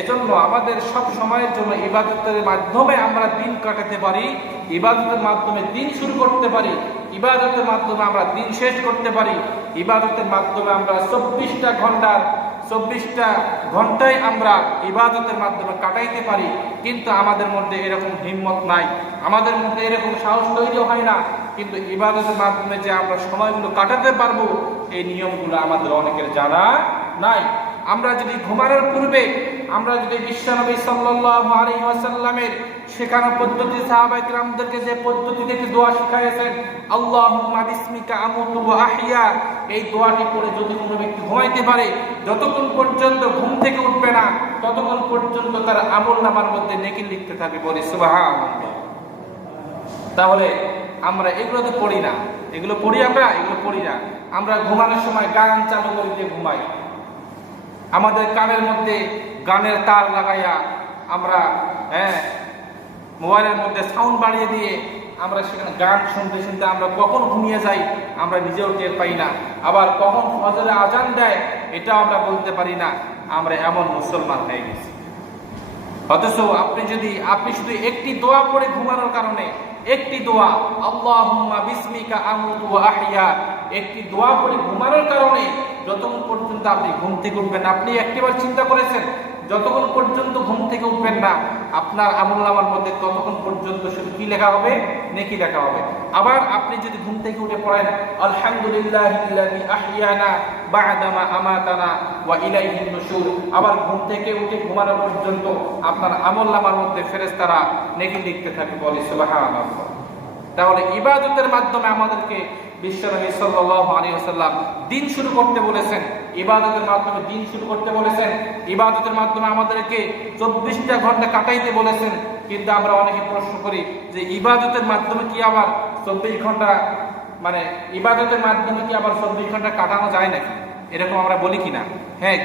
এজন্য আমাদের সব সময়ের জন্য ইবাদতের মাধ্যমে আমরা দিন কাটাতে পারি, ইবাদতের মাধ্যমে দিন শুরু করতে পারি, ইবাদতের মাধ্যমে আমরা দিন শেষ করতে পারি, ইবাদতের মাধ্যমে আমরা 24টা ঘন্টায় আমরা ইবাদতের মাধ্যমে কাটাইতে পারি। কিন্তু আমাদের মধ্যে এরকম হিম্মত নাই, আমাদের মধ্যে এরকম সাহস তৈরি হয় না। কিন্তু ইবাদতের মাধ্যমে যে আমরা সময়গুলো কাটাতে পারবো, এই নিয়মগুলো আমাদের অনেকের জানা নাই। আমরা যদি ঘুমানোর পূর্বে আমরা যদি বিশ্বনবী সাল্লাল্লাহু আলাইহি ওয়াসাল্লামের শেখানো পদ্ধতি, সাহাবায়ে কিরামদেরকে যে পদ্ধতি থেকে দোয়া শিখাইয়েছেন, আল্লাহুম্মা বিসমিকা আমুতু ওয়া আহইয়া, এই দোয়াটি পড়ে যদি কোনো ব্যক্তি ঘুমাইতে পারে, যতক্ষণ পর্যন্ত ঘুম থেকে উঠবে না ততক্ষণ পর্যন্ত তার আমলনামার মধ্যে নেকি লিখতে থাকবে। বলি সুবহানাল্লাহ। তাহলে আমরা এগুলো তো পড়ি না, এগুলো পড়ি না। আমরা ঘুমানোর সময় গান চালু করে দিয়ে ঘুমাই, আমাদের কানের মধ্যে গানের তার লাগাইয়া আমরা মোবাইলের মধ্যে সাউন্ড বাড়িয়ে দিয়ে আমরা সেখানে গান শুনতে শুনতে আমরা কখন ঘুমিয়ে যাই আমরা নিজেও টের পাই না। আবার কখন ফজরে আজান দেয় এটাও আমরা বলতে পারি না। আমরা এমন মুসলমান হয়ে গেছি। অথচ আপনি শুধু একটি দোয়া পড়ে ঘুমানোর কারণে, একটি দোয়া আল্লাহুম্মা বিসমিকা আমুতু ওয়া আহইয়া, একটি দোয়া পড়ে ঘুমানোর কারণে যতক্ষণ পর্যন্ত আপনি ঘুম থেকে উঠবেন, আপনি একটিবার চিন্তা করেছেন যতক্ষণ পর্যন্ত ঘুম থেকে উঠবেন না আপনার আমলনামার মধ্যে ততক্ষণ পর্যন্ত শুধু কি লেখা হবে? নেকি লেখা হবে। আবার আপনি যদি ঘুম থেকে উঠে পড়েন আলহামদুলিল্লাহিল্লাযী আহইয়ানা বা'দা মা আমাতানা ওয়া ইলাইহিন নুশুর, আবার ঘুম থেকে উঠে ঘুমানো পর্যন্ত আপনার আমলনামার মধ্যে ফেরেশতারা নেকি লিখতে থাকে। বলি সুবহানাল্লাহ। তাহলে ইবাদতের মাধ্যমে আমাদেরকে বিশ্বনবী সাল্লাল্লাহু আলাইহি ওয়াসাল্লাম দিন শুরু করতে বলেছেন, ইবাদতের মাধ্যমে দিন শুরু করতে বলেছেন, ইবাদতের মাধ্যমে আমাদেরকে 24টা ঘন্টা কাটাইতে বলেছেন। কিন্তু আমরা অনেকে প্রশ্ন করি যে ইবাদতের মাধ্যমে কি আবার 24 ঘন্টা, মানে ইবাদতের মাধ্যমে কি আবার 24 ঘন্টা কাটানো যায় নাকি? এরকম আমরা বলি কিনা? হ্যাঁ,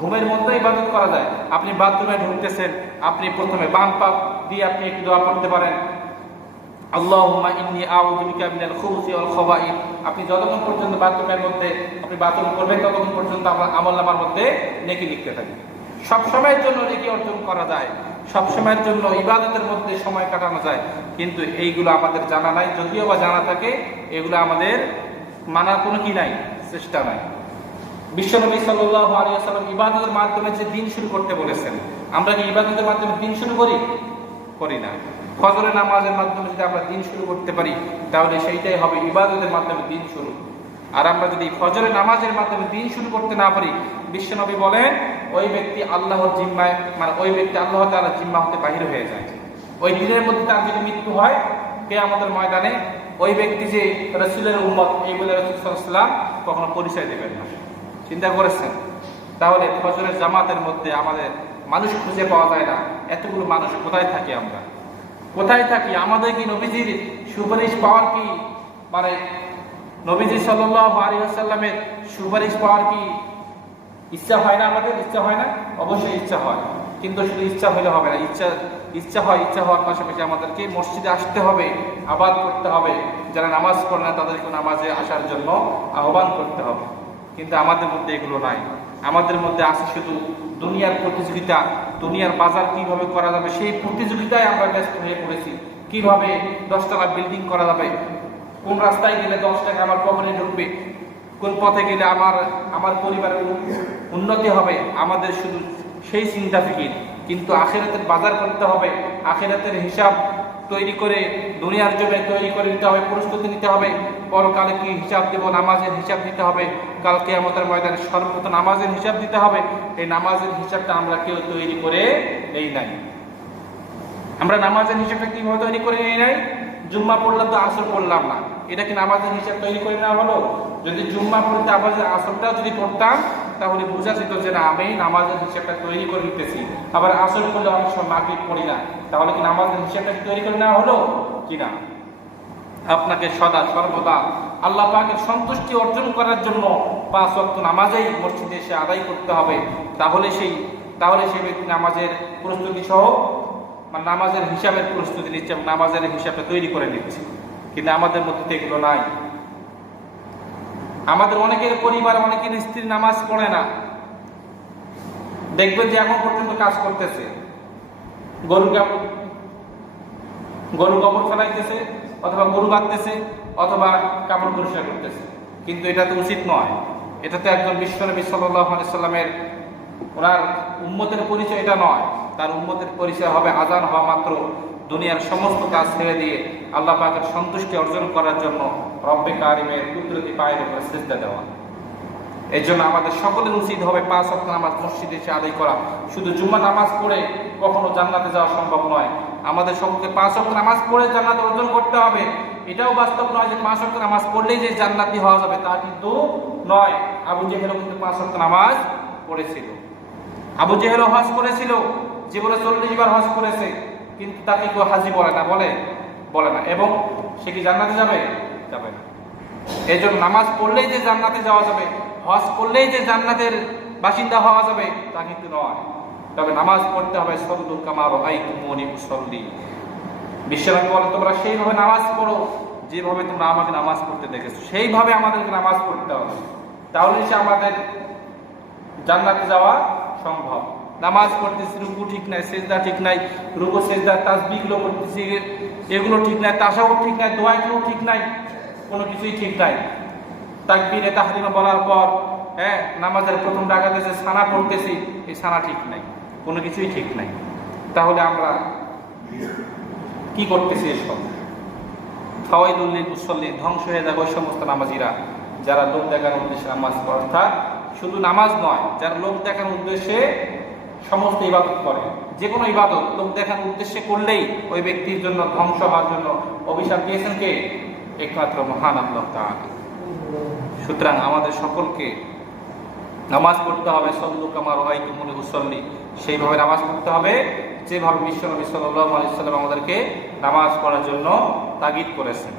ঘুমের মধ্যে ইবাদত করা যায়। আপনি বাথরুমে ঢুকতেছেন, আপনি প্রথমে বাম পা দিয়ে আপনি একটু দোয়া পড়তে পারেন, আল্লাহুম্মা ইন্নী আউযু বিকা মিনাল খুবুসি ওয়াল খাবাইথ। আপনি যতক্ষণ পর্যন্ত বাথরুমের মধ্যে আপনি বাথরুম করবেন ততক্ষণ পর্যন্ত আমার আমলনামার মধ্যে নেকি লিখতে থাকে। সব সময়ের জন্য নেকি অর্জন করা যায়, সব সময়ের জন্য ইবাদতের মধ্যে সময় কাটানো যায়। কিন্তু এইগুলো আমাদের জানা নাই, যদিও বা জানা থাকে এগুলো আমাদের মানার কোনো কি নাই, চেষ্টা নাই। বিশ্বনবী সাল্লাল্লাহু আলাইহি ওয়াসাল্লাম ইবাদতের মাধ্যমে যে দিন শুরু করতে বলেছেন, আমরা কি ইবাদতের মাধ্যমে দিন শুরু করি না? ফজরের নামাজের মাধ্যমে যদি আমরা দিন শুরু করতে পারি তাহলে সেইটাই হবে ইবাদতের মাধ্যমে দিন শুরু। আর আমরা যদি ফজরের নামাজের মাধ্যমে দিন শুরু করতে না পারি, বিশ্বনবী বলেন ওই ব্যক্তি আল্লাহর জিম্মায়, মানে ওই ব্যক্তি আল্লাহ তাআলার জিম্মা হতে বাহির হয়ে যায়। ওই দিনের মধ্যে তার যদি মৃত্যু হয় কিয়ামতের ময়দানে, ওই ব্যক্তি যে রাসূলের উম্মত এই বলে রাসূল সাল্লাল্লাহু আলাইহি ওয়াসাল্লাম কখনো পরিচয় দেবেন না। চিন্তা করেছেন? তাহলে ফজরের জামাতের মধ্যে আমাদের মানুষ খুঁজে পাওয়া যায় না। এতগুলো মানুষ কোথায় থাকি আমরা? কোথায় থাকি? আমাদের কি নবীজির সুপারিশ পাওয়ার কি, মানে নবীজি সাল্লাল্লাহু আলাইহি ওয়াসাল্লামের সুপারিশ পাওয়ার কি ইচ্ছা হয় না? আমাদের ইচ্ছা হয় না? অবশ্যই ইচ্ছা হয়। কিন্তু শুধু ইচ্ছা হলে হবে না, ইচ্ছা হওয়ার পাশাপাশি আমাদেরকে মসজিদে আসতে হবে, আবাদ করতে হবে। যারা নামাজ পড়ে না তাদেরকে নামাজে আসার জন্য আহ্বান করতে হবে। কিন্তু আমাদের মধ্যে এগুলো নাই। আমাদের মধ্যে আছে শুধু দুনিয়ার প্রতিযোগিতা, দুনিয়ার বাজার কিভাবে করা যাবে সেই প্রতিযোগিতায় আমরা ব্যস্ত হয়ে পড়েছি। কিভাবে 10 তলা বিল্ডিং করা যাবে, কোন রাস্তায় গেলে 10 টাকা আমার পকেটে ঢুকবে, কোন পথে গেলে আমার পরিবারের উন্নতি হবে, আমাদের শুধু সেই চিন্তা ফিকির। কিন্তু আখিরাতের বাজার করতে হবে, আখিরাতের হিসাব তৈরি করে দুনিয়ার জন্য তৈরি করে নিতে হবে, প্রস্তুতি নিতে হবে। পরকালে কি হিসাব দেব, নামাজের হিসাব দিতে হবে। কাল কিয়ামতের ময়দানে সর্বপ্রথম নামাজের হিসাব দিতে হবে। এই নামাজের হিসাবটা আমরা কেউ তৈরি করে নেই নাই। আমরা নামাজের হিসাবটা কিভাবে তৈরি করে নেই নাই? জুম্মা পড়লাম তো আসর পড়লাম না, এটা কি নামাজের হিসাব তৈরি করে নেওয়া হলো? যদি জুম্মা পড়তে আবার আসরটাও যদি পড়তাম তাহলে বোঝা যেত যে না, আমি নামাজের হিসাবটা তৈরি করে নিতেছি। আবার আসর পড়লে অনেক সময় মাগরিব পড়ি না, তাহলে কি নামাজের হিসাবটা তৈরি করে নেওয়া হলো কিনা? আপনাকে সদা সর্বদা আল্লাহ পাকের সন্তুষ্টি অর্জন করার জন্য 5 ওয়াক্ত নামাজেই মসজিদে এসে আদায় করতে হবে। তাহলে সেই ব্যক্তি নামাজের প্রস্তুতি সহ, মানে নামাজের হিসাবের প্রস্তুতি নিচ্ছে, নামাজের হিসাবটা তৈরি করে নিচ্ছে। কিন্তু আমাদের মধ্যে এগুলো নাই। আমাদের অনেকের পরিবার, অনেকের স্ত্রী নামাজ পড়ে না, দেখবেন যে এখন পর্যন্ত কাজ করতেছে, গরু গোবর ফেলাইতেছে, অথবা গরু বাঁধতেছে, অথবা কাপড় পরিষ্কার করতেছে। কিন্তু এটা তো উচিত নয়। এটা তো একজন বিশ্বনবী সাল্লাল্লাহু আলাইহি সাল্লামের ওনার উম্মতের পরিচয় এটা নয়। তার উম্মতের পরিচয় হবে আজান হওয়া মাত্র দুনিয়ার সমস্ত কাজ ছেড়ে দিয়ে আল্লাহ পাকের সন্তুষ্টি অর্জন করার জন্য রব্বে কারিমের কুদরতি পায়ের উপরে সিজদা দেওয়া। এই জন্য আমাদের সকলের উচিত হবে 5 ওয়াক্ত নামাজ মসজিদে এসে আদায় করা। শুধু জুম্মা নামাজ পড়ে কখনো জান্নাতে যাওয়া সম্ভব নয়। আমাদের সকলকে 5 ওয়াক্ত নামাজ পড়ে জান্নাত অর্জন করতে হবে। এটাও বাস্তব নয় যে 5 ওয়াক্ত নামাজ পড়লেই যে জান্নাতি হওয়া যাবে, তা কিন্তু নয়। আবু জেহেলও কিন্তু 5 ওয়াক্ত নামাজ পড়েছিল। আবু জেহেলও হজ করেছিল, জীবনে 40 বার হজ করেছে, কিন্তু তাকে কেউ হাজি বলে না। এবং সে কি জান্নাতে যাবে? যাবে না। এই জন্য নামাজ পড়লেই যে জান্নাতে যাওয়া যাবে, হজ করলেই যে জান্নাতের বাসিন্দা হওয়া যাবে, তা কিন্তু নয়। তবে নামাজ পড়তে হবে সল্লু কামা রাআইতুমুনি উসাল্লি। বিশ্বনবী বলেন, তোমরা সেইভাবে নামাজ পড়ো যেভাবে তোমরা আমাকে নামাজ পড়তে দেখেছো, সেইভাবে আমাদেরকে নামাজ পড়তে হবে। তাহলে সে আমাদের জান্নাতে যাওয়া সম্ভব। নামাজ পড়তেছি, রুকু ঠিক নাই, সেজদা ঠিক নাই, রুকু সেজদা তাসবিহগুলো করতেছি, এগুলো ঠিক নাই, তাশাহুদ ঠিক নাই, দোয়াগুলো ঠিক নাই, কোনো কিছুই ঠিক নাই। তাকবীরে তাহরিমা বলার পর নামাজের প্রথম রাকাতে যে সানা পড়তেছি, এই সানা ঠিক নাই, কোনো কিছুই ঠিক নাই। তাহলে আমরা কি করতেছি? এসব ফাওয়াইদুল লিল মুসাল্লিন, ধ্বংস হয়ে যাবে ওই সমস্ত নামাজিরা যারা লোক দেখানোর উদ্দেশ্যে নামাজ পড়ে। অর্থাৎ শুধু নামাজ নয়, যারা লোক দেখানোর উদ্দেশ্যে সমস্ত ইবাদত করে, যে কোনো ইবাদত লোক দেখানোর উদ্দেশ্যে করলেই ওই ব্যক্তির জন্য ধ্বংস হওয়ার জন্য অভিশাপ দিয়েছেন কে? একমাত্র মহান আল্লাহ তাআলা। সুতরাং আমাদের সকলকে নামাজ পড়তে হবে সল্লু কামা রাআইতুমুনি উসাল্লি, সেইভাবে নামাজ পড়তে হবে যেভাবে বিশ্বনবী সাল্লাল্লাহু আলাইহি ওয়াসাল্লাম আমাদেরকে নামাজ পড়ার জন্য তাগিদ করেছেন।